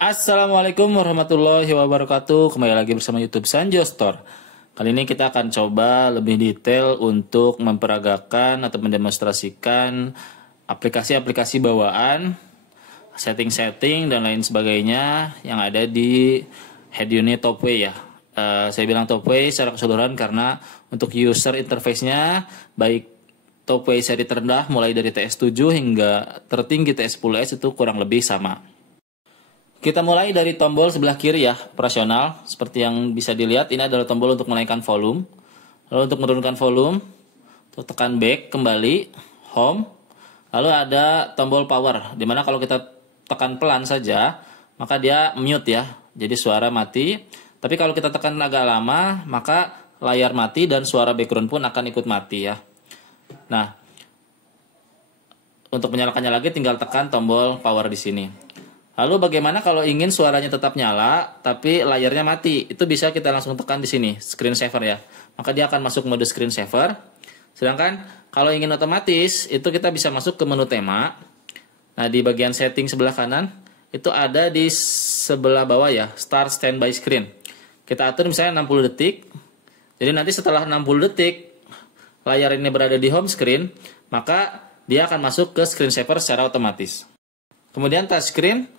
Assalamualaikum warahmatullahi wabarakatuh. Kembali lagi bersama YouTube Sanjo Store. Kali ini kita akan coba lebih detail untuk memperagakan atau mendemonstrasikan aplikasi-aplikasi bawaan, setting-setting dan lain sebagainya yang ada di head unit Topway ya. Saya bilang Topway secara keseluruhan karena untuk user interface-nya baik Topway seri terendah mulai dari TS7 hingga tertinggi TS10S itu kurang lebih sama. Kita mulai dari tombol sebelah kiri ya, operasional. Seperti yang bisa dilihat, ini adalah tombol untuk menaikkan volume. Lalu untuk menurunkan volume, untuk tekan back kembali, home. Lalu ada tombol power, dimana kalau kita tekan pelan saja, maka dia mute ya, jadi suara mati. Tapi kalau kita tekan agak lama, maka layar mati dan suara background pun akan ikut mati ya. Nah, untuk menyalakannya lagi tinggal tekan tombol power di sini. Lalu bagaimana kalau ingin suaranya tetap nyala tapi layarnya mati? Itu bisa kita langsung tekan di sini, screen saver ya. Maka dia akan masuk mode screen saver. Sedangkan kalau ingin otomatis, itu kita bisa masuk ke menu tema. Nah, di bagian setting sebelah kanan itu ada di sebelah bawah ya, start standby screen. Kita atur misalnya 60 detik. Jadi nanti setelah 60 detik layar ini berada di home screen, maka dia akan masuk ke screen saver secara otomatis. Kemudian touchscreen.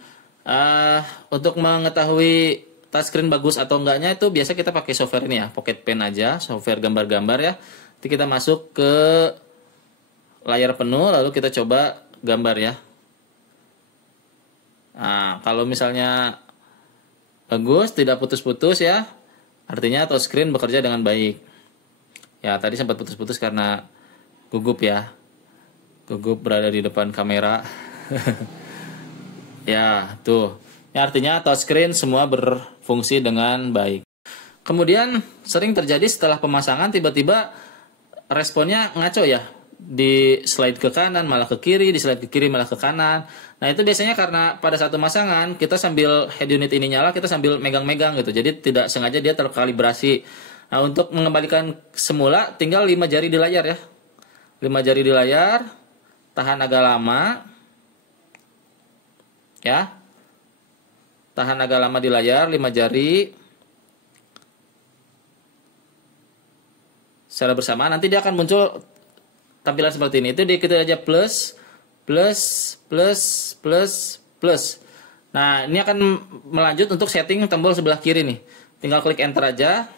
Untuk mengetahui touchscreen bagus atau enggaknya itu biasa kita pakai software ini ya, Pocket Pen aja, software gambar-gambar ya. Nanti kita masuk ke layar penuh lalu kita coba gambar ya. Nah, kalau misalnya bagus, tidak putus-putus ya, artinya touchscreen bekerja dengan baik. Ya, tadi sempat putus-putus karena gugup ya. Gugup berada di depan kamera. Ya, tuh. Ya, artinya touchscreen semua berfungsi dengan baik. Kemudian sering terjadi setelah pemasangan tiba-tiba responnya ngaco ya. Di slide ke kanan malah ke kiri, di slide ke kiri malah ke kanan. Nah, itu biasanya karena pada saat pemasangan kita sambil head unit ini nyala, kita sambil megang-megang gitu. Jadi tidak sengaja dia terkalibrasi. Nah, untuk mengembalikan semula tinggal 5 jari di layar ya. 5 jari di layar, tahan agak lama. Ya, tahan agak lama di layar, 5 jari secara bersamaan. Nanti dia akan muncul tampilan seperti ini. Itu kita aja plus, plus, plus, plus, plus. Nah, ini akan melanjut untuk setting tombol sebelah kiri nih. Tinggal klik enter aja.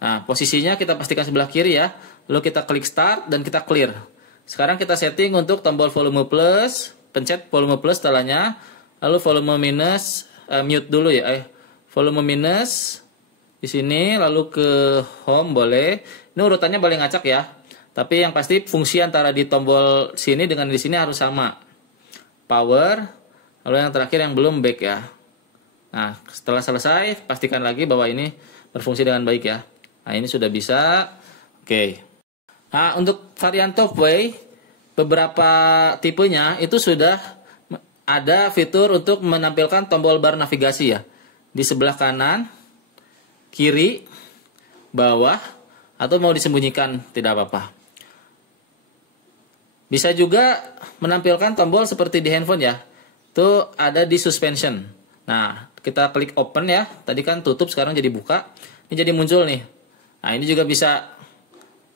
Nah, posisinya kita pastikan sebelah kiri ya. Lalu kita klik start dan kita clear. Sekarang kita setting untuk tombol volume plus. Pencet volume plus setelahnya, lalu volume minus, mute dulu ya, volume minus di sini, lalu ke home boleh. Ini urutannya boleh ngacak ya, tapi yang pasti fungsi antara di tombol sini dengan di sini harus sama. Power, lalu yang terakhir yang belum back ya. Nah, setelah selesai, pastikan lagi bahwa ini berfungsi dengan baik ya. Nah, ini sudah bisa. Oke. Nah, untuk varian Topway beberapa tipenya itu sudah ada fitur untuk menampilkan tombol bar navigasi ya. Di sebelah kanan, kiri, bawah, atau mau disembunyikan tidak apa-apa. Bisa juga menampilkan tombol seperti di handphone ya. Itu ada di suspension. Nah, kita klik open ya. Tadi kan tutup, sekarang jadi buka. Ini jadi muncul nih. Nah, ini juga bisa.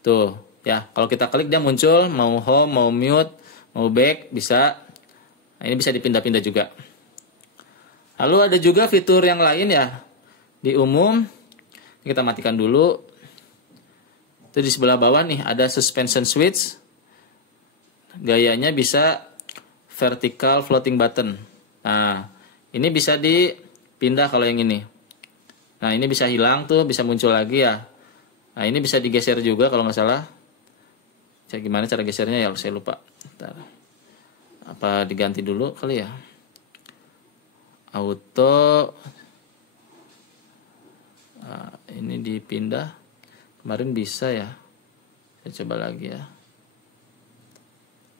Tuh. Ya, kalau kita klik dia muncul, mau home, mau mute, mau back, bisa. Nah, ini bisa dipindah-pindah juga. Lalu ada juga fitur yang lain ya. Di umum, kita matikan dulu. Itu di sebelah bawah nih, ada suspension switch. Gayanya bisa vertical floating button. Nah, ini bisa dipindah kalau yang ini. Nah, ini bisa hilang tuh, bisa muncul lagi ya. Nah, ini bisa digeser juga kalau nggak salah. Gimana cara gesernya ya, saya lupa. Bentar. Apa diganti dulu kali ya? Auto. Nah, ini dipindah. Kemarin bisa ya. Saya coba lagi ya.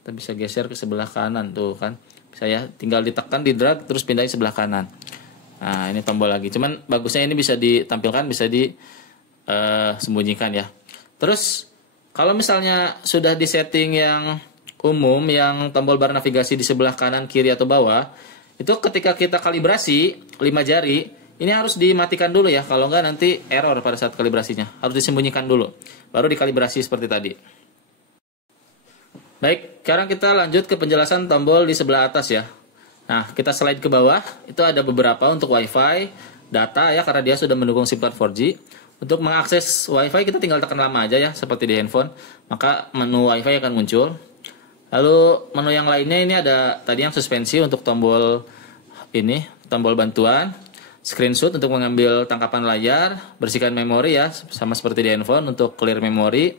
Kita bisa geser ke sebelah kanan tuh kan. Bisa ya, tinggal ditekan, di drag terus pindahin sebelah kanan. Nah, ini tombol lagi. Cuman bagusnya ini bisa ditampilkan, bisa disembunyikan ya. Terus kalau misalnya sudah di setting yang umum, yang tombol bar navigasi di sebelah kanan, kiri, atau bawah, itu ketika kita kalibrasi 5 jari, ini harus dimatikan dulu ya, kalau enggak nanti error pada saat kalibrasinya. Harus disembunyikan dulu, baru dikalibrasi seperti tadi. Baik, sekarang kita lanjut ke penjelasan tombol di sebelah atas ya. Nah, kita slide ke bawah, itu ada beberapa untuk WiFi, data ya, karena dia sudah mendukung SIM card 4G. Untuk mengakses WiFi kita tinggal tekan lama aja ya, seperti di handphone, maka menu WiFi akan muncul. Lalu menu yang lainnya ini ada tadi yang suspensi untuk tombol ini, tombol bantuan, screenshot untuk mengambil tangkapan layar, bersihkan memori ya, sama seperti di handphone untuk clear memori.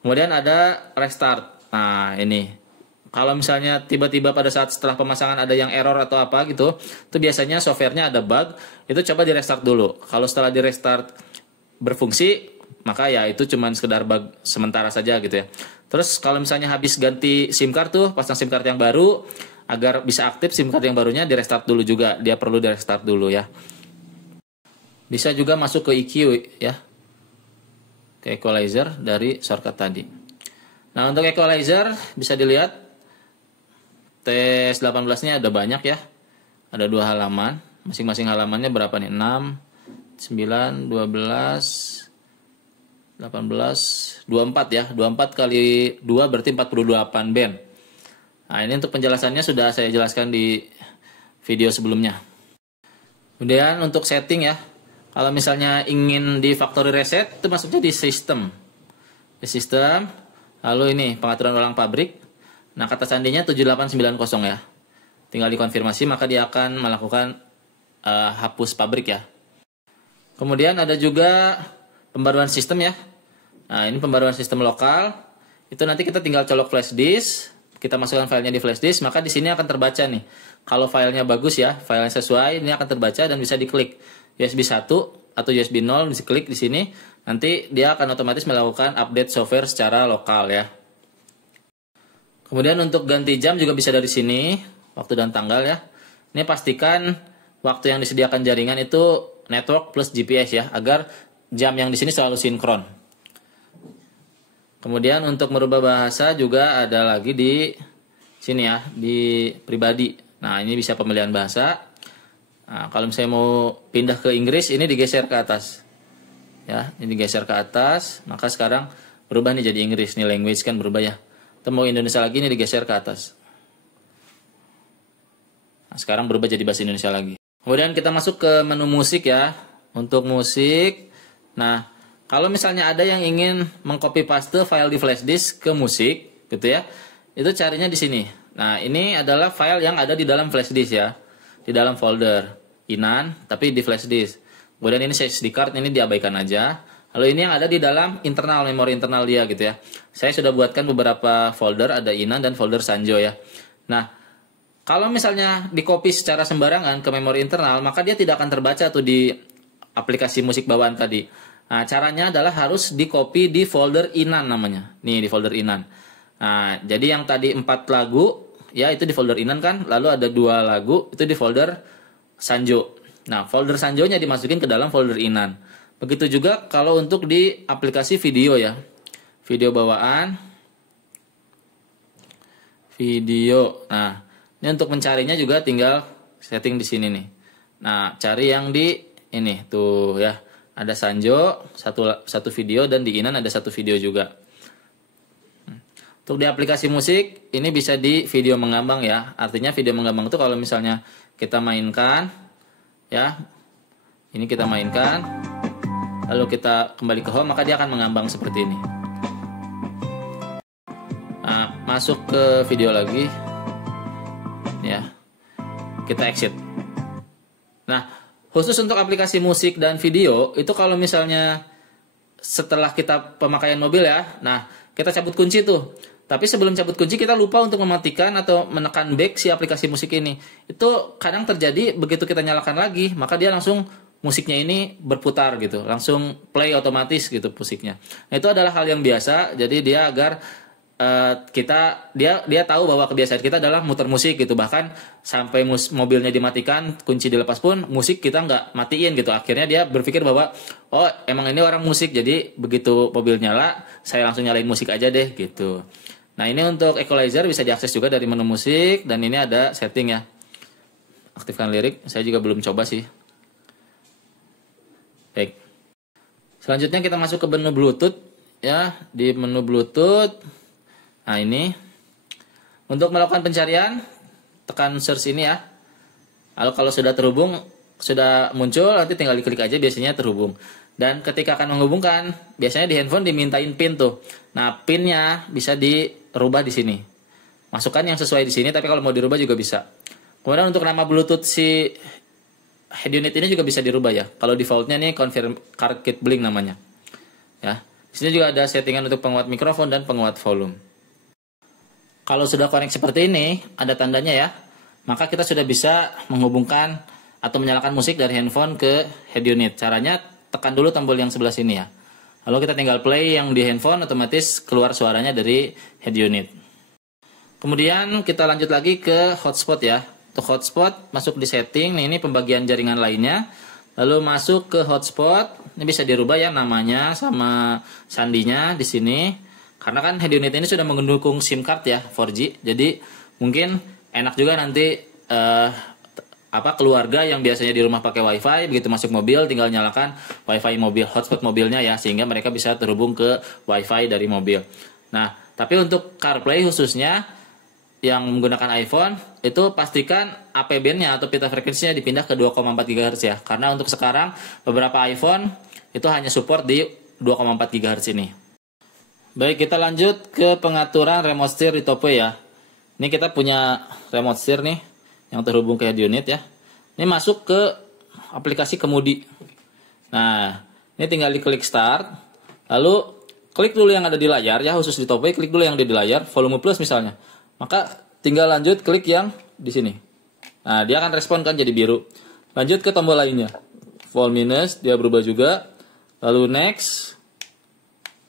Kemudian ada restart. Nah, ini kalau misalnya tiba-tiba pada saat setelah pemasangan ada yang error atau apa gitu, itu biasanya softwarenya ada bug, itu coba di restart dulu. Kalau setelah di restart berfungsi, maka ya itu cuman sekedar bug sementara saja gitu ya. Terus kalau misalnya habis ganti SIM card tuh, pasang SIM card yang baru, agar bisa aktif SIM card yang barunya di restart dulu juga, dia perlu di restart dulu ya. Bisa juga masuk ke EQ ya, ke equalizer dari shortcut tadi. Nah, untuk equalizer bisa dilihat TS18-nya ada banyak ya. Ada 2 halaman. Masing-masing halamannya berapa nih? 6, 9, 12, 18, 24 ya. 24 kali 2 berarti 48 band. Nah, ini untuk penjelasannya sudah saya jelaskan di video sebelumnya. Kemudian untuk setting ya. Kalau misalnya ingin di factory reset, itu masuknya di sistem. Di sistem. Lalu ini pengaturan ulang pabrik. Nah, kata sandinya 7890 ya. Tinggal dikonfirmasi, maka dia akan melakukan hapus pabrik ya. Kemudian ada juga pembaruan sistem ya. Nah, ini pembaruan sistem lokal. Itu nanti kita tinggal colok flash disk, kita masukkan filenya di flash disk, maka di sini akan terbaca nih. Kalau filenya bagus ya, filenya sesuai, ini akan terbaca dan bisa diklik. USB 1 atau USB 0 diklik di sini. Nanti dia akan otomatis melakukan update software secara lokal ya. Kemudian untuk ganti jam juga bisa dari sini, waktu dan tanggal ya. Ini pastikan waktu yang disediakan jaringan itu network plus GPS ya, agar jam yang di sini selalu sinkron. Kemudian untuk merubah bahasa juga ada lagi di sini ya, di pribadi. Nah, ini bisa pemilihan bahasa. Nah, kalau misalnya mau pindah ke Inggris, ini digeser ke atas. Ya, ini digeser ke atas, maka sekarang berubah nih jadi Inggris, nih language kan berubah ya. Atau mau Indonesia lagi, ini digeser ke atas. Nah, sekarang berubah jadi bahasa Indonesia lagi. Kemudian kita masuk ke menu musik ya. Untuk musik, nah kalau misalnya ada yang ingin mengcopy paste file di flash disk ke musik, gitu ya, itu carinya di sini. Nah, ini adalah file yang ada di dalam flash disk ya, di dalam folder inan, tapi di flash disk. Kemudian ini SD card, ini diabaikan aja. Lalu ini yang ada di dalam internal, memori internal dia gitu ya. Saya sudah buatkan beberapa folder, ada inan dan folder sanjo ya. Nah, kalau misalnya di copy secara sembarangan ke memori internal, maka dia tidak akan terbaca tuh di aplikasi musik bawaan tadi. Nah, caranya adalah harus di copy di folder inan namanya. Nih, di folder inan. Nah, jadi yang tadi 4 lagu, ya itu di folder inan kan. Lalu ada 2 lagu, itu di folder sanjo. Nah, folder sanjonya dimasukin ke dalam folder inan. Begitu juga kalau untuk di aplikasi video ya. Video bawaan. Video. Nah, ini untuk mencarinya juga tinggal setting di sini nih. Nah, cari yang di ini tuh ya. Ada sanjo, satu video, dan di inan ada 1 video juga. Untuk di aplikasi musik, ini bisa di video mengambang ya. Artinya video mengambang itu kalau misalnya kita mainkan, ya, ini kita mainkan, lalu kita kembali ke home, maka dia akan mengambang seperti ini. Nah, masuk ke video lagi, ya, kita exit. Nah, khusus untuk aplikasi musik dan video, itu kalau misalnya setelah kita pemakaian mobil ya, nah, kita cabut kunci tuh. Tapi sebelum cabut kunci kita lupa untuk mematikan atau menekan back si aplikasi musik ini. Itu kadang terjadi begitu kita nyalakan lagi, maka dia langsung musiknya ini berputar gitu, langsung play otomatis gitu musiknya. Nah, itu adalah hal yang biasa. Jadi dia agar dia tahu bahwa kebiasaan kita adalah muter musik gitu. Bahkan sampai mobilnya dimatikan, kunci dilepas pun musik kita nggak matiin gitu. Akhirnya dia berpikir bahwa oh emang ini orang musik, jadi begitu mobil nyala saya langsung nyalain musik aja deh gitu. Nah, ini untuk equalizer bisa diakses juga dari menu musik, dan ini ada setting ya. aktifkan lirik. Saya juga belum coba sih. Baik. Selanjutnya kita masuk ke menu Bluetooth ya. Di menu Bluetooth, nah ini untuk melakukan pencarian tekan search ini ya. Lalu kalau sudah terhubung, sudah muncul, nanti tinggal diklik aja, biasanya terhubung. Dan ketika akan menghubungkan, biasanya di handphone dimintain PIN tuh. Nah, PIN-nya bisa dirubah di sini. Masukkan yang sesuai di sini, tapi kalau mau dirubah juga bisa. Kemudian untuk nama Bluetooth si head unit ini juga bisa dirubah ya. Kalau defaultnya nih confirm card kit blink namanya. Ya. Di sini juga ada settingan untuk penguat mikrofon dan penguat volume. Kalau sudah connect seperti ini, ada tandanya ya. Maka kita sudah bisa menghubungkan atau menyalakan musik dari handphone ke head unit. Caranya tekan dulu tombol yang sebelah sini ya. Lalu kita tinggal play yang di handphone, otomatis keluar suaranya dari head unit. Kemudian kita lanjut lagi ke hotspot ya. Untuk hotspot, masuk di setting, ini pembagian jaringan lainnya. Lalu masuk ke hotspot, ini bisa dirubah ya namanya sama sandinya di sini. Karena kan head unit ini sudah mendukung SIM card ya, 4G. Jadi mungkin enak juga nanti keluarga yang biasanya di rumah pakai WiFi, begitu masuk mobil tinggal nyalakan WiFi mobil, hotspot mobilnya ya, sehingga mereka bisa terhubung ke WiFi dari mobil. Nah, tapi untuk CarPlay khususnya yang menggunakan iPhone, itu pastikan AP band-nya atau pita frekuensinya dipindah ke 2,4 GHz ya. Karena untuk sekarang beberapa iPhone itu hanya support di 2,4 GHz ini. Baik, kita lanjut ke pengaturan remote steer di Topway ya. Ini kita punya remote steer nih yang terhubung ke head unit ya. Ini masuk ke aplikasi kemudi. Nah, ini tinggal diklik start. Lalu klik dulu yang ada di layar ya, khusus di Topway klik dulu yang ada di layar, volume plus misalnya. Maka tinggal lanjut klik yang di sini. Nah, dia akan respon kan jadi biru. Lanjut ke tombol lainnya. Vol minus, dia berubah juga. Lalu next.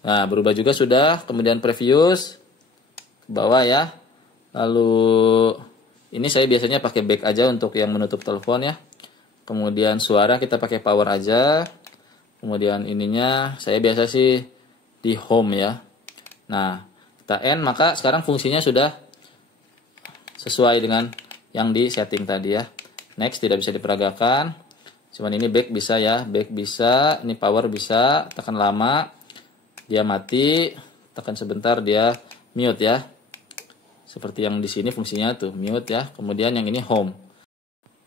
Nah, berubah juga sudah. Kemudian previous. Ke bawah ya. Lalu ini saya biasanya pakai back aja untuk yang menutup telepon ya. Kemudian suara kita pakai power aja. Kemudian ininya saya biasa sih di home ya. Nah, kita end, maka sekarang fungsinya sudah sesuai dengan yang di setting tadi ya. Next, tidak bisa diperagakan. Cuman ini back bisa ya, back bisa, ini power bisa, tekan lama dia mati, tekan sebentar dia mute ya. Seperti yang di sini fungsinya tuh mute ya. Kemudian yang ini home.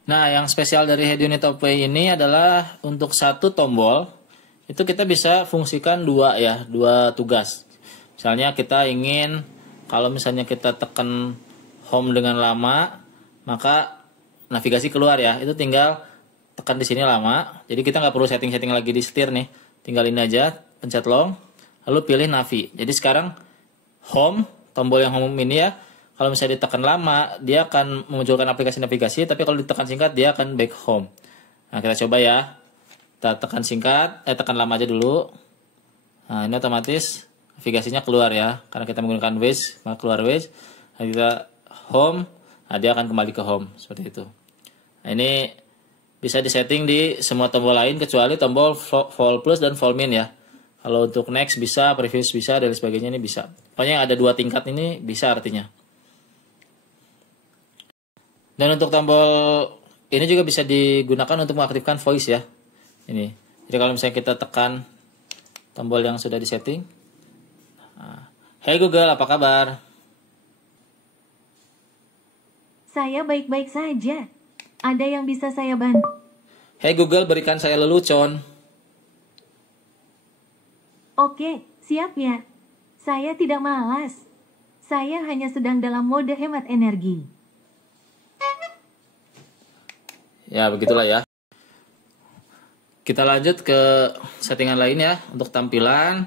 Nah, yang spesial dari head unit Topway ini adalah untuk satu tombol itu kita bisa fungsikan dua ya, dua tugas. Misalnya kita ingin, kalau misalnya kita tekan home dengan lama, maka navigasi keluar ya. Itu tinggal tekan di sini lama. Jadi kita nggak perlu setting-setting lagi di setir nih. Tinggal ini aja, pencet long, lalu pilih navi. Jadi sekarang home, tombol yang home ini ya, kalau misalnya ditekan lama, dia akan memunculkan aplikasi navigasi. Tapi kalau ditekan singkat, dia akan back home. Nah, kita coba ya. Kita tekan singkat, tekan lama aja dulu. Nah, ini otomatis navigasinya keluar ya. Karena kita menggunakan Waze, maka keluar Waze. Nah, kita home, nah dia akan kembali ke home seperti itu. Nah, ini bisa disetting di semua tombol lain kecuali tombol vol plus dan vol min ya. Kalau untuk next bisa, previous bisa, dan sebagainya ini bisa. Pokoknya yang ada dua tingkat ini bisa artinya. Dan untuk tombol ini juga bisa digunakan untuk mengaktifkan voice ya. Ini. Jadi kalau misalnya kita tekan tombol yang sudah disetting. Nah, hey Google, apa kabar? Saya baik-baik saja. Ada yang bisa saya bantu? Hey Google, berikan saya lelucon. Oke, siap ya. Saya tidak malas. Saya hanya sedang dalam mode hemat energi. Ya, begitulah ya. Kita lanjut ke settingan lain ya. Untuk tampilan,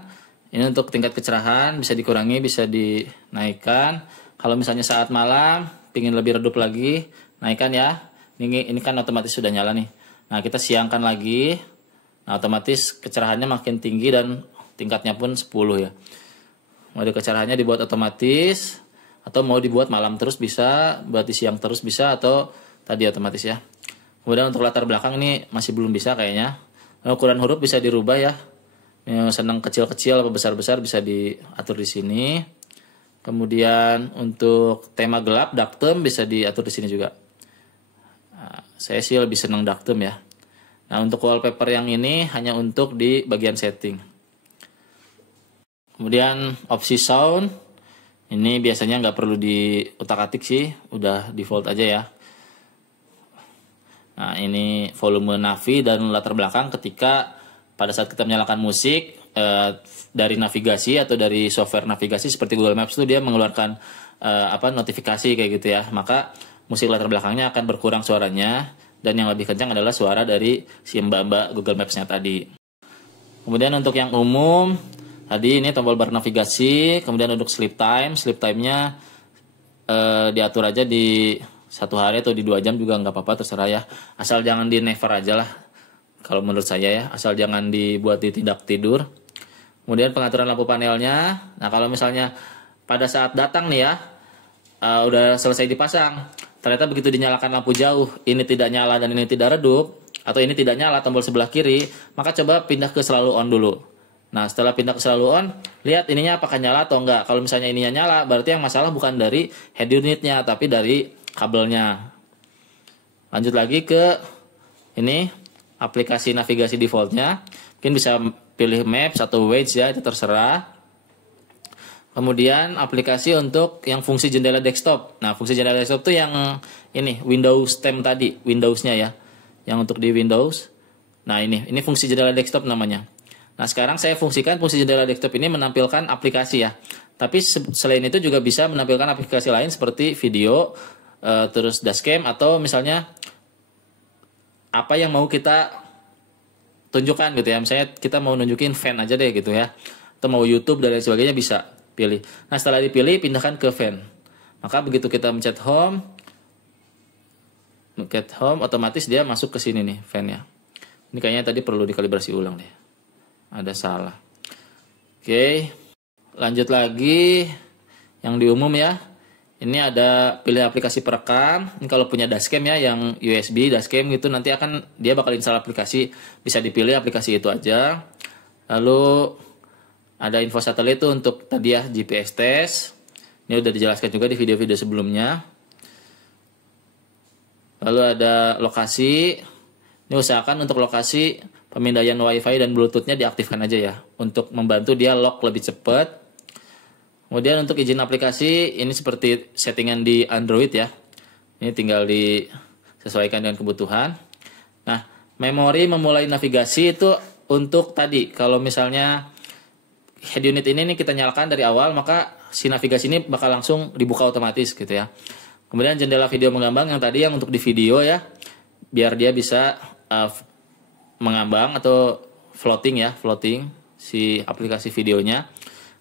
ini untuk tingkat kecerahan bisa dikurangi, bisa dinaikkan. Kalau misalnya saat malam, pingin lebih redup lagi, naikkan ya. Ini kan otomatis sudah nyala nih. Nah, kita siangkan lagi. Nah, otomatis kecerahannya makin tinggi dan tingkatnya pun 10 ya. Mode kecerahannya dibuat otomatis atau mau dibuat malam terus bisa, buat di siang terus bisa, atau tadi otomatis ya. Kemudian untuk latar belakang ini masih belum bisa kayaknya. Ukuran huruf bisa dirubah ya. Senang kecil-kecil atau besar-besar bisa diatur di sini. Kemudian untuk tema gelap, dark theme bisa diatur di sini juga. Nah, Saya sih lebih senang Daktum ya. Nah, untuk wallpaper yang ini hanya untuk di bagian setting. Kemudian opsi sound, ini biasanya nggak perlu diutak-atik sih, udah default aja ya. Nah, ini volume navi dan latar belakang ketika pada saat kita menyalakan musik, dari navigasi atau dari software navigasi seperti Google Maps itu dia mengeluarkan notifikasi kayak gitu ya. Maka musik latar belakangnya akan berkurang suaranya, dan yang lebih kencang adalah suara dari si mbak-mbak Google Maps-nya tadi. Kemudian untuk yang umum, tadi ini tombol bar navigasi. Kemudian untuk sleep time-nya diatur aja di 1 hari atau di 2 jam juga nggak apa-apa, terserah ya. Asal jangan di never aja lah, kalau menurut saya ya. Asal jangan dibuat di tindak tidur. Kemudian pengaturan lampu panelnya. Nah, kalau misalnya pada saat datang nih ya, udah selesai dipasang, ternyata begitu dinyalakan lampu jauh, ini tidak nyala dan ini tidak redup, atau ini tidak nyala tombol sebelah kiri, maka coba pindah ke selalu on dulu. Nah, setelah pindah ke selalu on, lihat ininya apakah nyala atau enggak. Kalau misalnya ininya nyala, berarti yang masalah bukan dari head unitnya, tapi dari kabelnya. Lanjut lagi ke ini, aplikasi navigasi defaultnya. Mungkin bisa pilih Maps atau Waze ya, itu terserah. Kemudian aplikasi untuk yang fungsi jendela desktop. Nah, fungsi jendela desktop itu yang ini, Windows 10 tadi, Windows-nya ya. Yang untuk di Windows. Nah, ini fungsi jendela desktop namanya. Nah, sekarang saya fungsikan fungsi jendela desktop ini menampilkan aplikasi ya. Tapi selain itu juga bisa menampilkan aplikasi lain seperti video, terus dashcam, atau misalnya apa yang mau kita tunjukkan gitu ya. Misalnya kita mau nunjukin fan aja deh gitu ya. Atau mau YouTube dan lain sebagainya bisa pilih. Nah, setelah dipilih pindahkan ke fan. Maka begitu kita mencet home, otomatis dia masuk ke sini nih fan-nya. Ini kayaknya tadi perlu dikalibrasi ulang deh. Ada salah. Oke, lanjut lagi yang di umum ya. Ini ada pilih aplikasi perekam. Ini kalau punya dashcam ya, yang USB dashcam gitu, nanti akan dia bakal install aplikasi. Bisa dipilih aplikasi itu aja. Lalu ada info satelit itu untuk tadi ya, GPS test. Ini udah dijelaskan juga di video-video sebelumnya. Lalu ada lokasi. Ini usahakan untuk lokasi pemindaian WiFi dan Bluetooth-nya diaktifkan aja ya, untuk membantu dia lock lebih cepat. Kemudian untuk izin aplikasi, ini seperti settingan di Android ya. Ini tinggal disesuaikan dengan kebutuhan. Nah, memori memulai navigasi itu untuk tadi, kalau misalnya head unit ini nih kita nyalakan dari awal, maka si navigasi ini bakal langsung dibuka otomatis gitu ya. Kemudian jendela video mengambang yang tadi yang untuk di video ya, biar dia bisa mengambang atau floating si aplikasi videonya.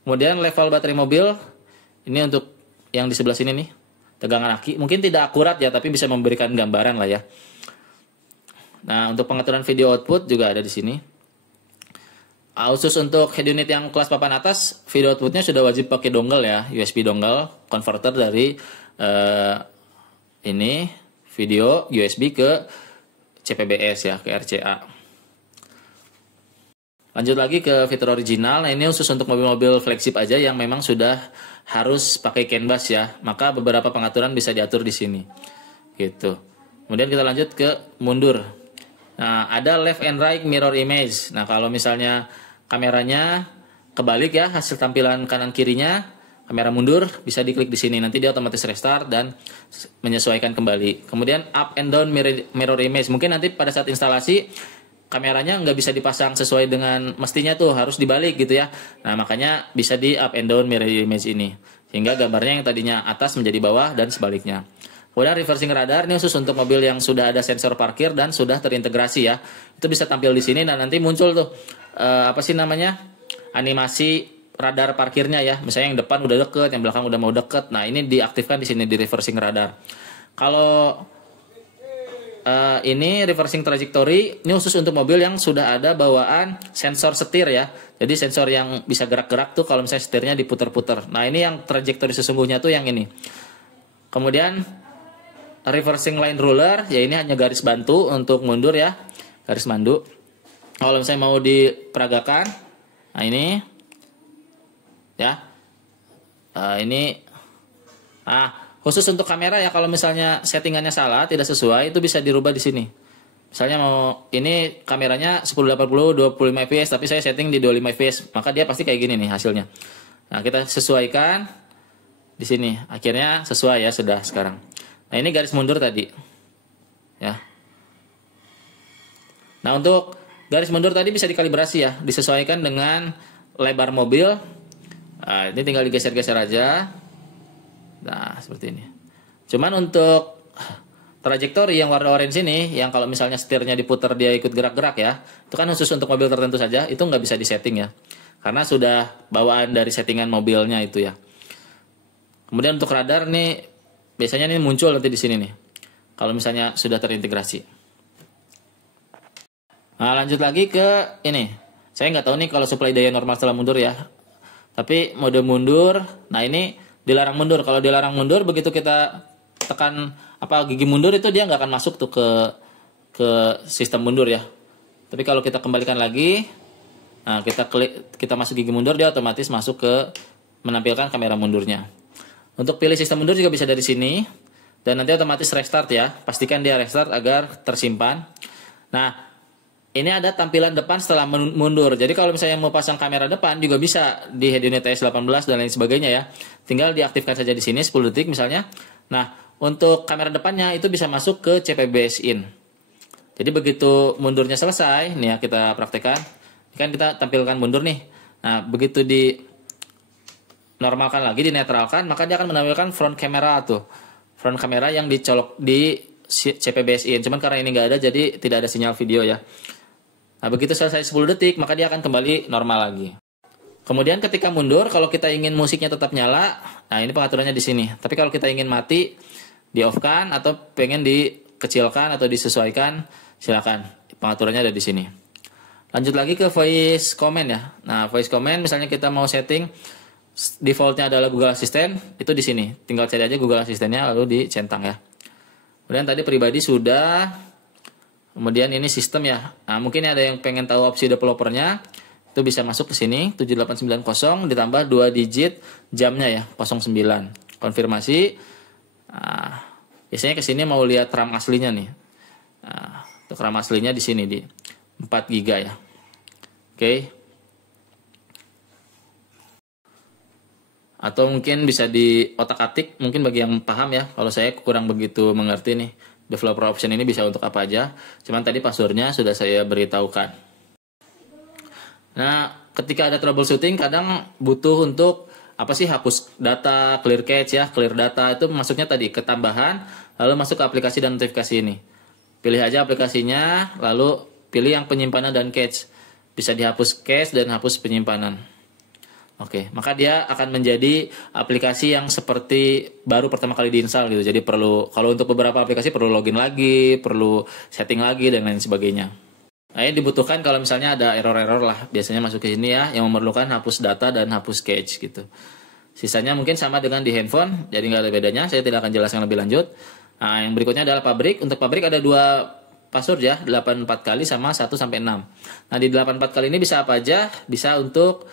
Kemudian level baterai mobil, ini untuk yang di sebelah sini nih, tegangan aki. Mungkin tidak akurat ya, tapi bisa memberikan gambaran lah ya. Nah, untuk pengaturan video output juga ada di sini. Khusus untuk head unit yang kelas papan atas, video outputnya sudah wajib pakai dongle ya, USB dongle converter dari ini video USB ke CPBS ya, ke RCA. Lanjut lagi ke fitur original. Nah, ini khusus untuk mobil-mobil flagship aja yang memang sudah harus pakai CAN bus ya. Maka beberapa pengaturan bisa diatur di sini. Gitu. Kemudian kita lanjut ke mundur. Nah, ada left and right mirror image. Nah, kalau misalnya kameranya kebalik ya, hasil tampilan kanan kirinya, kamera mundur, bisa diklik di sini. Nanti dia otomatis restart dan menyesuaikan kembali. Kemudian up and down mirror image. Mungkin nanti pada saat instalasi kameranya nggak bisa dipasang sesuai dengan mestinya tuh, harus dibalik gitu ya. Nah, makanya bisa di up and down mirror image ini, sehingga gambarnya yang tadinya atas menjadi bawah dan sebaliknya. Kemudian reversing radar, ini khusus untuk mobil yang sudah ada sensor parkir dan sudah terintegrasi ya. Itu bisa tampil di sini dan nanti muncul tuh animasi radar parkirnya ya. Misalnya yang depan udah deket, yang belakang udah mau deket. Nah, ini diaktifkan di sini di reversing radar. Kalau ini reversing trajectory, ini khusus untuk mobil yang sudah ada bawaan sensor setir ya. Jadi sensor yang bisa gerak-gerak tuh kalau misalnya setirnya diputar-putar. Nah, ini yang trajectory sesungguhnya tuh yang ini. Kemudian reversing line ruler, ya ini hanya garis bantu untuk mundur ya, garis bantu. Kalau misalnya mau diperagakan, nah ini ya, ini Khusus untuk kamera ya, kalau misalnya settingannya salah, tidak sesuai, itu bisa dirubah di sini. Misalnya mau ini kameranya 1080 25 fps tapi saya setting di 25 fps, maka dia pasti kayak gini nih hasilnya. Nah, kita sesuaikan di sini. Akhirnya sesuai ya sudah sekarang. Nah, ini garis mundur tadi. Ya. Nah, untuk garis mundur tadi bisa dikalibrasi ya, disesuaikan dengan lebar mobil. Nah, ini tinggal digeser-geser aja. Nah, seperti ini. Cuman untuk trajektori yang warna orange ini, yang kalau misalnya setirnya diputar dia ikut gerak-gerak ya, itu kan khusus untuk mobil tertentu saja, itu nggak bisa disetting ya. Karena sudah bawaan dari settingan mobilnya itu ya. Kemudian untuk radar nih, biasanya ini muncul nanti di sini nih. Kalau misalnya sudah terintegrasi. Nah, lanjut lagi ke ini. Saya nggak tahu nih kalau supply daya normal setelah mundur ya. Tapi mode mundur, nah ini dilarang mundur. Kalau dilarang mundur, begitu kita tekan gigi mundur itu dia nggak akan masuk tuh ke sistem mundur ya. Tapi kalau kita kembalikan lagi, nah kita masuk gigi mundur, dia otomatis masuk ke menampilkan kamera mundurnya. Untuk pilih sistem mundur juga bisa dari sini, dan nanti otomatis restart ya. Pastikan dia restart agar tersimpan. Nah, ini ada tampilan depan setelah mundur. Jadi kalau misalnya mau pasang kamera depan juga bisa di head unit S18 dan lain sebagainya ya. Tinggal diaktifkan saja di sini 10 detik misalnya. Nah, untuk kamera depannya itu bisa masuk ke CPBS in. Jadi begitu mundurnya selesai, nih ya kita praktekkan. Ini kan kita tampilkan mundur nih. Nah, begitu di normalkan lagi, dinetralkan, maka dia akan menampilkan front kamera tuh. Front kamera yang dicolok di CPBS in. Cuman karena ini nggak ada, jadi tidak ada sinyal video ya. Nah, begitu selesai 10 detik, maka dia akan kembali normal lagi. Kemudian ketika mundur, kalau kita ingin musiknya tetap nyala, nah ini pengaturannya di sini. Tapi kalau kita ingin mati, di-off-kan atau pengen dikecilkan atau disesuaikan, silakan. Pengaturannya ada di sini. Lanjut lagi ke voice command ya. Nah, voice command misalnya kita mau setting defaultnya adalah Google Assistant, itu di sini. Tinggal cari aja Google Assistant-nya lalu dicentang ya. Kemudian tadi pribadi sudah. Kemudian ini sistem ya. Nah, mungkin ada yang pengen tahu opsi developernya, itu bisa masuk ke sini 7890 ditambah 2 digit jamnya ya 09. Konfirmasi. Nah, biasanya ke sini mau lihat RAM aslinya nih. Nah, untuk RAM aslinya di sini di 4 GB ya. Oke. Atau mungkin bisa di otak-atik mungkin bagi yang paham ya. Kalau saya kurang begitu mengerti nih. Developer option ini bisa untuk apa aja. Cuman tadi passwordnya sudah saya beritahukan. Nah, ketika ada troubleshooting kadang butuh untuk apa sih, hapus data, clear cache ya. Clear data itu masuknya tadi ke tambahan, lalu masuk ke aplikasi dan notifikasi ini. Pilih aja aplikasinya, lalu pilih yang penyimpanan dan cache. Bisa dihapus cache dan hapus penyimpanan. Oke, maka dia akan menjadi aplikasi yang seperti baru pertama kali diinstal gitu. Jadi perlu, kalau untuk beberapa aplikasi perlu login lagi, perlu setting lagi dan lain sebagainya. Nah, ini dibutuhkan kalau misalnya ada error-error lah. Biasanya masuk ke sini ya, yang memerlukan hapus data dan hapus cache gitu. Sisanya mungkin sama dengan di handphone, jadi nggak ada bedanya. Saya tidak akan jelaskan lebih lanjut. Nah, yang berikutnya adalah pabrik. Untuk pabrik ada 2 password ya, 84 kali sama 1 sampai 6. Nah, di 84 kali ini bisa apa aja? Bisa untuk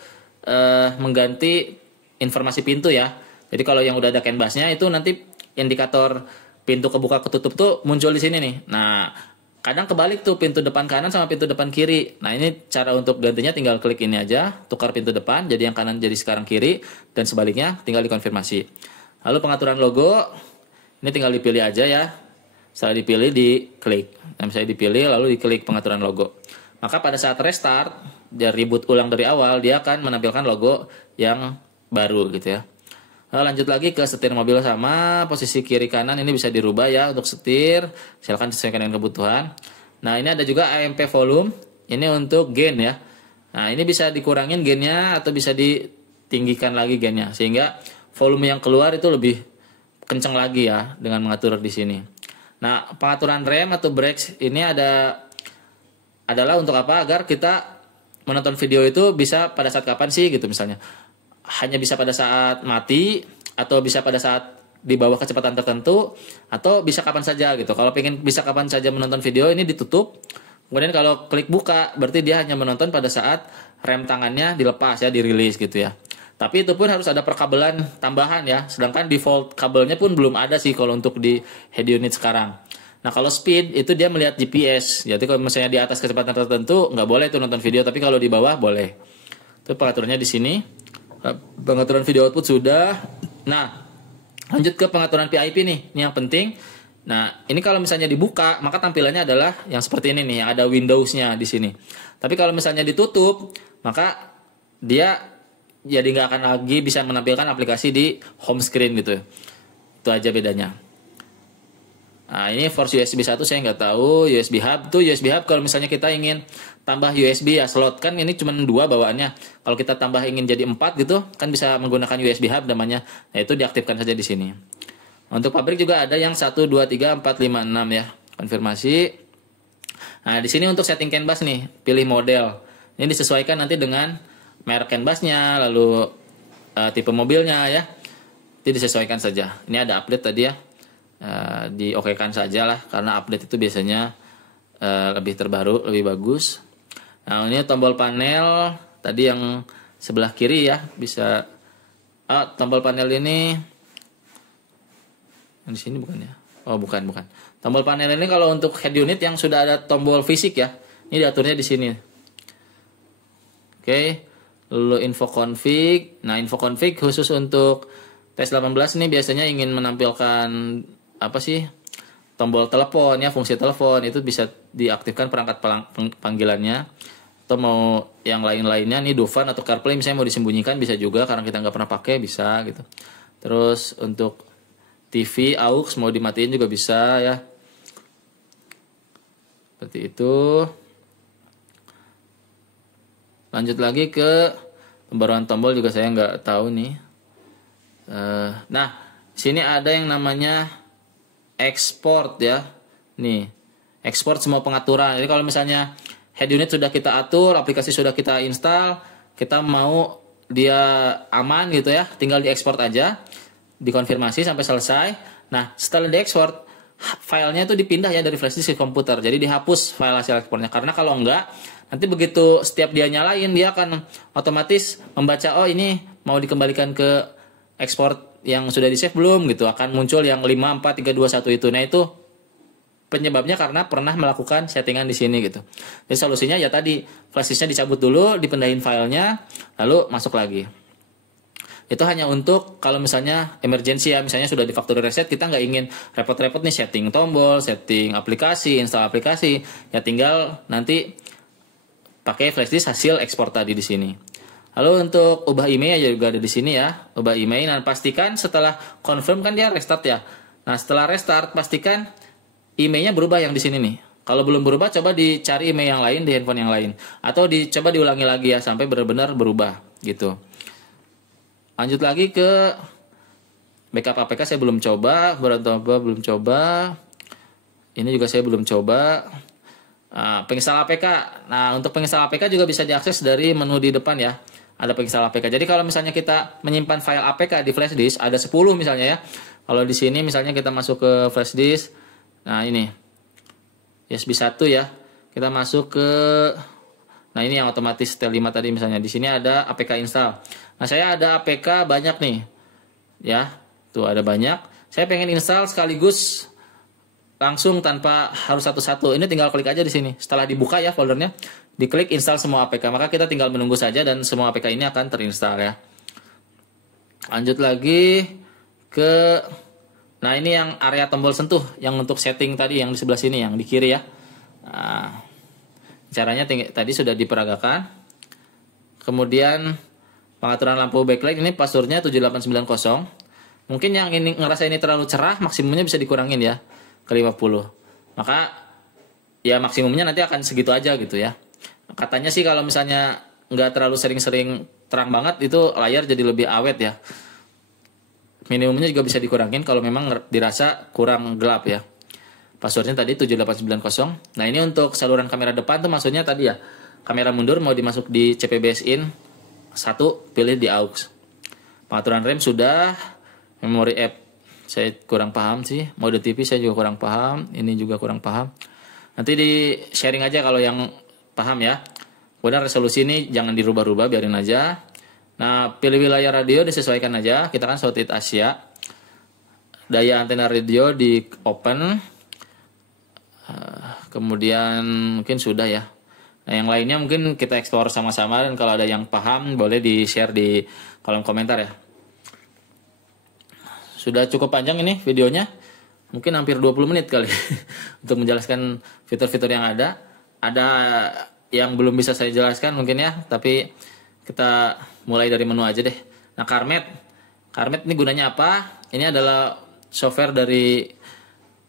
mengganti informasi pintu ya. Jadi kalau yang udah ada canvasnya itu nanti indikator pintu kebuka ketutup tuh muncul di sini nih. Nah, kadang kebalik tuh, pintu depan kanan sama pintu depan kiri. Nah, ini cara untuk gantinya tinggal klik ini aja, tukar pintu depan jadi yang kanan jadi sekarang kiri, dan sebaliknya tinggal dikonfirmasi. Lalu pengaturan logo ini tinggal dipilih aja ya. Setelah dipilih diklik. Nah, misalnya dipilih lalu diklik pengaturan logo. Maka pada saat restart, dia reboot ulang dari awal, dia akan menampilkan logo yang baru gitu ya. Lalu lanjut lagi ke setir mobil, sama posisi kiri kanan ini bisa dirubah ya untuk setir. Silakan sesuaikan dengan kebutuhan. Nah, ini ada juga AMP volume. Ini untuk gain ya. Nah, ini bisa dikurangin gainnya atau bisa ditinggikan lagi gainnya sehingga volume yang keluar itu lebih kencang lagi ya dengan mengatur di sini. Nah, pengaturan rem atau brakes ini adalah untuk apa? Agar kita menonton video itu bisa pada saat kapan sih gitu misalnya. Hanya bisa pada saat mati, atau bisa pada saat di bawah kecepatan tertentu, atau bisa kapan saja gitu. Kalau pengen bisa kapan saja menonton video ini ditutup. Kemudian kalau klik buka berarti dia hanya menonton pada saat rem tangannya dilepas ya, dirilis gitu ya. Tapi itu pun harus ada perkabelan tambahan ya. Sedangkan default kabelnya pun belum ada sih kalau untuk di head unit sekarang. Nah kalau speed itu dia melihat GPS. Jadi kalau misalnya di atas kecepatan tertentu nggak boleh tuh nonton video. Tapi kalau di bawah boleh. Itu pengaturannya di sini. Pengaturan video output sudah. Nah lanjut ke pengaturan PIP nih. Ini yang penting. Nah ini kalau misalnya dibuka maka tampilannya adalah yang seperti ini nih. Yang ada Windows-nya di sini. Tapi kalau misalnya ditutup maka dia jadi nggak akan lagi bisa menampilkan aplikasi di home screen gitu. Itu aja bedanya. Nah ini force USB 1 saya nggak tahu. USB hub tuh USB hub kalau misalnya kita ingin tambah USB ya slot kan ini cuma 2 bawaannya. Kalau kita tambah ingin jadi 4 gitu kan bisa menggunakan USB hub namanya. Nah itu diaktifkan saja di sini. Untuk pabrik juga ada yang 1, 2, 3, 4, 5, 6 ya. Konfirmasi. Nah di sini untuk setting CAN bus nih pilih model. Ini disesuaikan nanti dengan merek CAN busnya, lalu tipe mobilnya ya. Itu disesuaikan saja. Ini ada update tadi ya. Diokekan saja lah karena update itu biasanya lebih terbaru, lebih bagus. Nah, ini tombol panel tadi yang sebelah kiri ya, bisa tombol panel ini yang di sini bukan ya? Oh, bukan. Tombol panel ini kalau untuk head unit yang sudah ada tombol fisik ya. Ini diaturnya di sini. Oke. Lalu info config. Nah, info config khusus untuk TS18 ini biasanya ingin menampilkan apa sih? Tombol telepon ya, fungsi telepon itu bisa diaktifkan perangkat panggilannya. Atau mau yang lain-lainnya nih Dufan atau CarPlay misalnya mau disembunyikan bisa juga karena kita nggak pernah pakai bisa gitu. Terus untuk TV aux mau dimatiin juga bisa ya. Seperti itu. Lanjut lagi ke pembaruan tombol juga saya nggak tahu nih. Nah, sini ada yang namanya export ya. Nih, export semua pengaturan. Jadi kalau misalnya head unit sudah kita atur, aplikasi sudah kita install, kita mau dia aman gitu ya, tinggal diekspor aja, dikonfirmasi sampai selesai. Nah, setelah diekspor, filenya itu dipindah ya dari flash disk ke komputer. Jadi dihapus file hasil ekspornya. Karena kalau enggak, nanti begitu setiap dia nyalain, dia akan otomatis membaca, oh ini mau dikembalikan ke ekspor yang sudah di save belum gitu. Akan muncul yang 5, 4, 3, 2, 1 itu. Nah itu penyebabnya karena pernah melakukan settingan di sini gitu. Jadi solusinya ya tadi, flash disknya dicabut dulu, dipindahin filenya, lalu masuk lagi. Itu hanya untuk kalau misalnya emergency ya, misalnya sudah di factory reset, kita nggak ingin repot-repot nih setting tombol, setting aplikasi, install aplikasi, ya tinggal nanti pakai flash disk hasil ekspor tadi di sini. Lalu untuk ubah email juga ada di sini ya, ubah email. Dan pastikan setelah confirm kan dia restart ya. Nah setelah restart pastikan emailnya berubah yang di sini nih. Kalau belum berubah coba dicari email yang lain di handphone yang lain, atau dicoba diulangi lagi ya sampai benar-benar berubah gitu. Lanjut lagi ke backup APK saya belum coba, belum coba. Ini juga saya belum coba. Penginstal APK. Nah, untuk penginstal APK juga bisa diakses dari menu di depan ya. Ada penginstal APK. Jadi kalau misalnya kita menyimpan file APK di flash disk, ada 10 misalnya ya. Kalau di sini misalnya kita masuk ke flash disk. Nah, ini. USB 1 ya. Kita masuk ke nah, ini yang otomatis T5 tadi misalnya. Di sini ada APK install. Nah, saya ada APK banyak nih. Ya. Tuh ada banyak. Saya pengen install sekaligus langsung tanpa harus satu-satu. Ini tinggal klik aja di sini. Setelah dibuka ya foldernya, diklik install semua APK. Maka kita tinggal menunggu saja dan semua APK ini akan terinstall ya. Lanjut lagi ke nah ini yang area tombol sentuh yang untuk setting tadi yang di sebelah sini yang di kiri ya. Nah, caranya tadi sudah diperagakan. Kemudian pengaturan lampu backlight ini passwordnya 7890. Mungkin yang ini ngerasa ini terlalu cerah, maksimumnya bisa dikurangin ya ke 50. Maka ya maksimumnya nanti akan segitu aja gitu ya. Katanya sih kalau misalnya nggak terlalu sering-sering terang banget itu layar jadi lebih awet ya. Minimumnya juga bisa dikurangin kalau memang dirasa kurang gelap ya. Passwordnya tadi 7890. Nah ini untuk saluran kamera depan tuh maksudnya tadi ya. Kamera mundur mau dimasuk di CPBS in 1, pilih di aux. Pengaturan RAM sudah. Memory app saya kurang paham sih. Mode TV saya juga kurang paham. Ini juga kurang paham. Nanti di sharing aja kalau yang paham ya. Kemudian resolusi ini jangan dirubah-rubah, biarin aja. Nah, pilih wilayah radio disesuaikan aja. Kita kan Southeast Asia. Daya antena radio di open. Kemudian mungkin sudah ya. Nah, yang lainnya mungkin kita explore sama-sama, dan kalau ada yang paham boleh di-share di kolom komentar ya. Sudah cukup panjang ini videonya. Mungkin hampir 20 menit kali untuk menjelaskan fitur-fitur yang ada. Ada yang belum bisa saya jelaskan mungkin ya, tapi kita mulai dari menu aja deh. Nah, Carmet. Carmet ini gunanya apa? Ini adalah software dari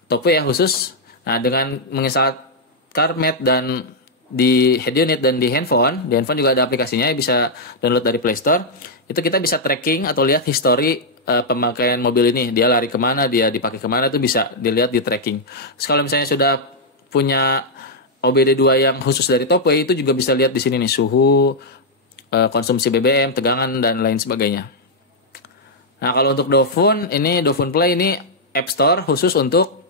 Topway ya khusus. Nah, dengan menginstal Carmet dan di head unit dan di handphone juga ada aplikasinya, bisa download dari Play Store. Itu kita bisa tracking atau lihat history pemakaian mobil ini, dia lari kemana, dia dipakai kemana, itu bisa dilihat di tracking. Terus kalau misalnya sudah punya OBD2 yang khusus dari Topway, itu juga bisa lihat di sini nih, suhu, konsumsi BBM, tegangan, dan lain sebagainya. Nah, kalau untuk Dofun, ini Dofun Play ini App Store khusus untuk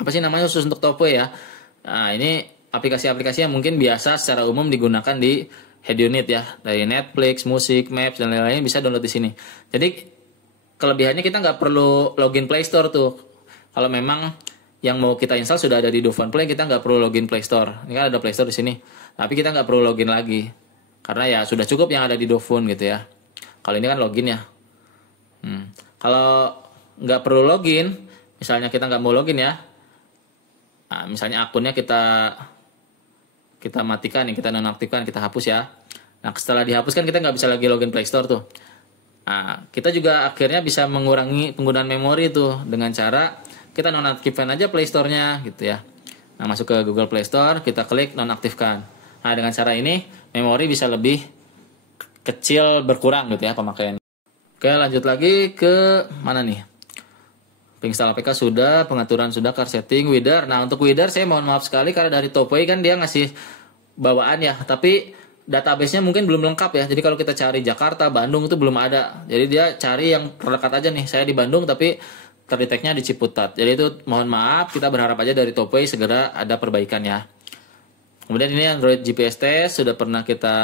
khusus untuk Topway ya. Nah, ini aplikasi-aplikasi yang mungkin biasa secara umum digunakan di head unit ya, dari Netflix, musik, Maps, dan lain-lain bisa download di sini. Jadi kelebihannya kita nggak perlu login Play Store tuh. Kalau memang yang mau kita install sudah ada di Dofun Play, kita nggak perlu login Play Store. Ini kan ada Play Store di sini, tapi kita nggak perlu login lagi karena ya sudah cukup yang ada di Dofun gitu ya. Kalau ini kan login ya. Kalau nggak perlu login, misalnya kita nggak mau login ya, nah, misalnya akunnya kita matikan, kita nonaktifkan, kita hapus ya. Nah, setelah dihapus kan kita nggak bisa lagi login Play Store tuh. Nah, kita juga akhirnya bisa mengurangi penggunaan memori tuh dengan cara kita nonaktifkan aja Play Store-nya gitu ya. Nah, masuk ke Google Play Store, kita klik nonaktifkan. Nah, dengan cara ini memori bisa lebih kecil, berkurang gitu ya pemakaiannya. Oke, lanjut lagi ke mana nih? Penginstal APK sudah, pengaturan sudah, car setting, widar. Nah, untuk widar saya mohon maaf sekali karena dari Topway kan dia ngasih bawaan ya, tapi database-nya mungkin belum lengkap ya. Jadi kalau kita cari Jakarta, Bandung itu belum ada. Jadi dia cari yang terdekat aja nih. Saya di Bandung tapi terdeteknya di Ciputat. Jadi itu mohon maaf, kita berharap aja dari Topway segera ada perbaikan ya. Kemudian ini Android GPS test sudah pernah kita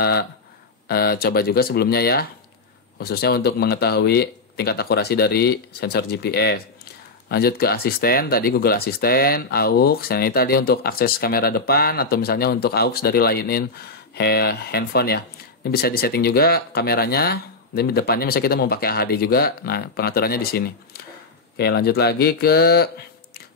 coba juga sebelumnya ya. Khususnya untuk mengetahui tingkat akurasi dari sensor GPS. Lanjut ke asisten, tadi Google Assistant, AUX, nah ini tadi untuk akses kamera depan atau misalnya untuk AUX dari line-in handphone ya. Ini bisa disetting juga kameranya, dan di depannya misalnya kita mau pakai HD juga, nah pengaturannya di sini. Oke, lanjut lagi ke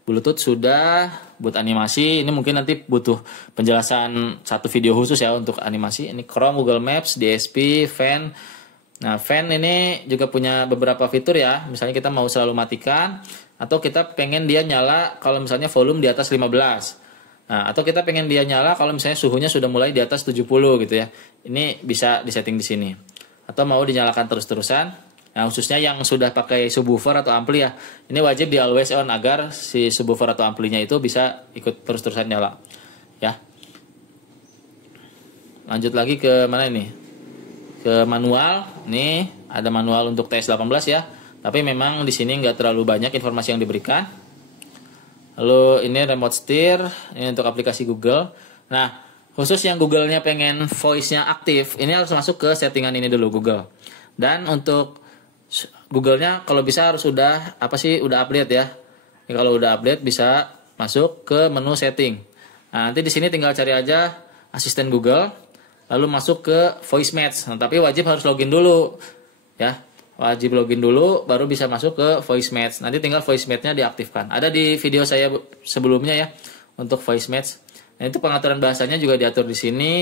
Bluetooth sudah, buat animasi, ini mungkin nanti butuh penjelasan satu video khusus ya untuk animasi. Ini Chrome, Google Maps, DSP, Fan. Nah, Fan ini juga punya beberapa fitur ya, misalnya kita mau selalu matikan, atau kita pengen dia nyala kalau misalnya volume di atas 15. Nah, atau kita pengen dia nyala kalau misalnya suhunya sudah mulai di atas 70 gitu ya. Ini bisa disetting di sini. Atau mau dinyalakan terus-terusan. Nah, khususnya yang sudah pakai subwoofer atau ampli ya. Ini wajib di always on agar si subwoofer atau amplinya itu bisa ikut terus-terusan nyala. Ya. Lanjut lagi ke mana ini? Ke manual. Nih, ada manual untuk TS18 ya. Tapi memang di sini nggak terlalu banyak informasi yang diberikan. Lalu ini remote steer, ini untuk aplikasi Google. Nah, khusus yang Google-nya pengen voice-nya aktif, ini harus masuk ke settingan ini dulu Google. Dan untuk Google-nya kalau bisa harus udah update ya. Ini kalau udah update bisa masuk ke menu setting. Nah, nanti di sini tinggal cari aja asisten Google, lalu masuk ke voice match. Nah, tapi wajib harus login dulu ya. Wajib login dulu baru bisa masuk ke voice match. Nanti tinggal voice match-nya diaktifkan. Ada di video saya sebelumnya ya untuk voice match. Nah, itu pengaturan bahasanya juga diatur di sini.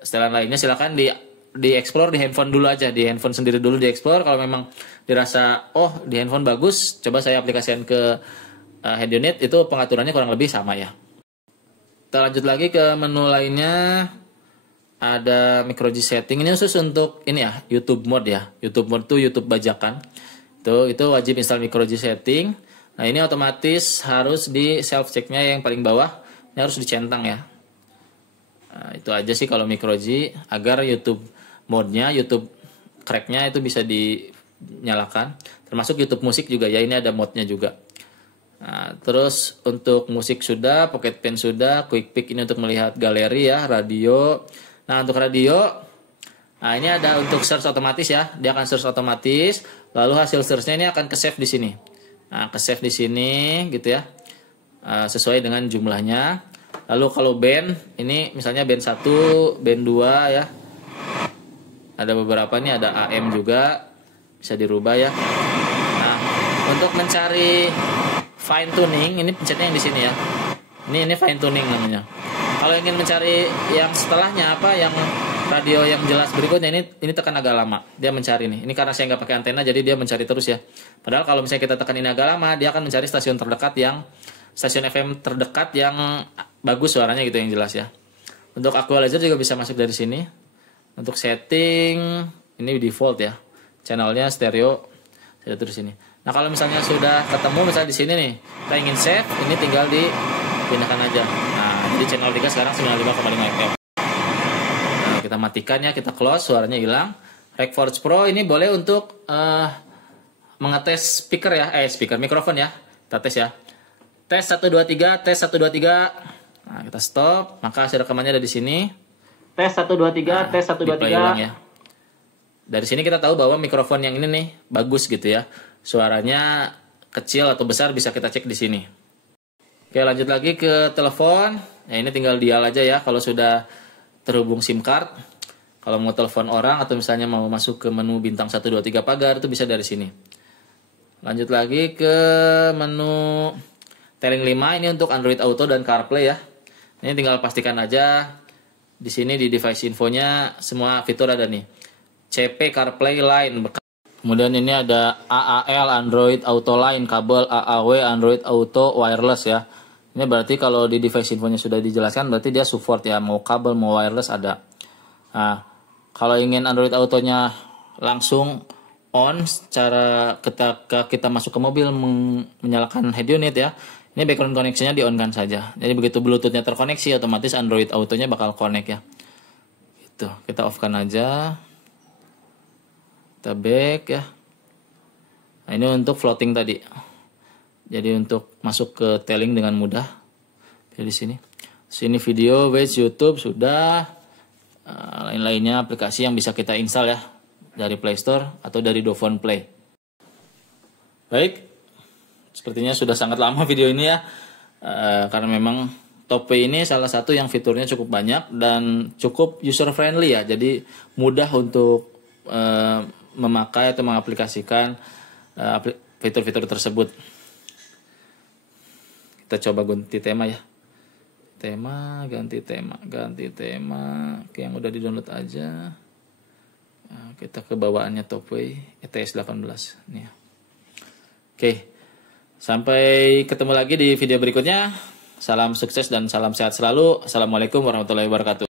Setelan lainnya silakan di explore di handphone dulu aja, di handphone sendiri dulu di explore. Kalau memang dirasa di handphone bagus, coba saya aplikasikan ke head unit, itu pengaturannya kurang lebih sama ya. Kita lanjut lagi ke menu lainnya. Ada micro G setting, ini khusus untuk ini ya, YouTube mode ya. YouTube mode tuh YouTube bajakan. Itu wajib install micro G setting. Nah, ini otomatis harus di self checknya yang paling bawah. Ini harus dicentang ya. Nah, itu aja sih kalau micro G, agar YouTube mode-nya, YouTube crack-nya itu bisa dinyalakan. Termasuk YouTube musik juga ya, ini ada mode-nya juga. Nah, terus untuk musik sudah, Pocket Pen sudah, Quick Pick ini untuk melihat galeri ya, radio. Nah, untuk radio Nah, ini ada untuk search otomatis ya. Dia akan search otomatis, lalu hasil search-nya ini akan ke save di sini. Nah, ke save di sini gitu ya. Sesuai dengan jumlahnya. Lalu kalau band, ini misalnya band 1, band 2 ya. Ada beberapa nih, ada AM juga. Bisa dirubah ya. Nah, untuk mencari fine tuning, ini pencetnya yang di sini ya. Ini fine tuning namanya. Kalau ingin mencari yang setelahnya apa, yang radio yang jelas berikutnya, ini tekan agak lama. Dia mencari nih. Ini karena saya nggak pakai antena, jadi dia mencari terus ya. Padahal kalau misalnya kita tekan ini agak lama, dia akan mencari stasiun FM terdekat yang bagus suaranya gitu, yang jelas ya. Untuk equalizer juga bisa masuk dari sini. Untuk setting ini default ya. Channelnya stereo. Saya terus sini. Nah, kalau misalnya sudah ketemu misalnya di sini nih, kita ingin save, ini tinggal dipindahkan aja. Nah, jadi channel 3 sekarang 95,5 FM. Nah, kita matikan ya, kita close, suaranya hilang. Rekforge Pro ini boleh untuk mengetes speaker ya, speaker mikrofon ya. Kita tes ya. Tes 1 2 3, tes 1 2 3. Nah, kita stop, maka hasil rekamannya ada di sini. Tes 1 2 3, tes 1 2 3. Ya. Dari sini kita tahu bahwa mikrofon yang ini nih bagus gitu ya. Suaranya kecil atau besar bisa kita cek di sini. Oke, lanjut lagi ke telepon. Nah, ini tinggal dial aja ya kalau sudah terhubung SIM card. Kalau mau telepon orang atau misalnya mau masuk ke menu bintang 1 2 3 pagar, itu bisa dari sini. Lanjut lagi ke menu Telling 5, ini untuk Android Auto dan CarPlay ya. Ini tinggal pastikan aja di sini di device infonya semua fitur ada nih. CP CarPlay Line. Kemudian ini ada AAL Android Auto Line, kabel AAW Android Auto wireless ya. Ini berarti kalau di device infonya sudah dijelaskan, berarti dia support ya, mau kabel mau wireless ada. Nah, kalau ingin Android Autonya langsung on secara ketika kita masuk ke mobil menyalakan head unit ya. Ini background connection-nya di-on-kan saja. Jadi begitu Bluetooth-nya terkoneksi, otomatis Android Auto-nya bakal connect ya. Itu, kita off-kan aja. Kita back ya. Nah, ini untuk floating tadi. Jadi untuk masuk ke telling dengan mudah. Di sini. Sini video, Waze, YouTube sudah. Lain-lainnya aplikasi yang bisa kita install ya dari Play Store atau dari Dofon Play. Baik. Sepertinya sudah sangat lama video ini ya, karena memang Topway ini salah satu yang fiturnya cukup banyak dan cukup user friendly ya, jadi mudah untuk memakai atau mengaplikasikan fitur-fitur tersebut. Kita coba ganti tema ya, ganti tema, oke, yang udah di download aja. Kita ke bawaannya Topway ETS 18 nih ya. Oke. Sampai ketemu lagi di video berikutnya. Salam sukses dan salam sehat selalu. Assalamualaikum warahmatullahi wabarakatuh.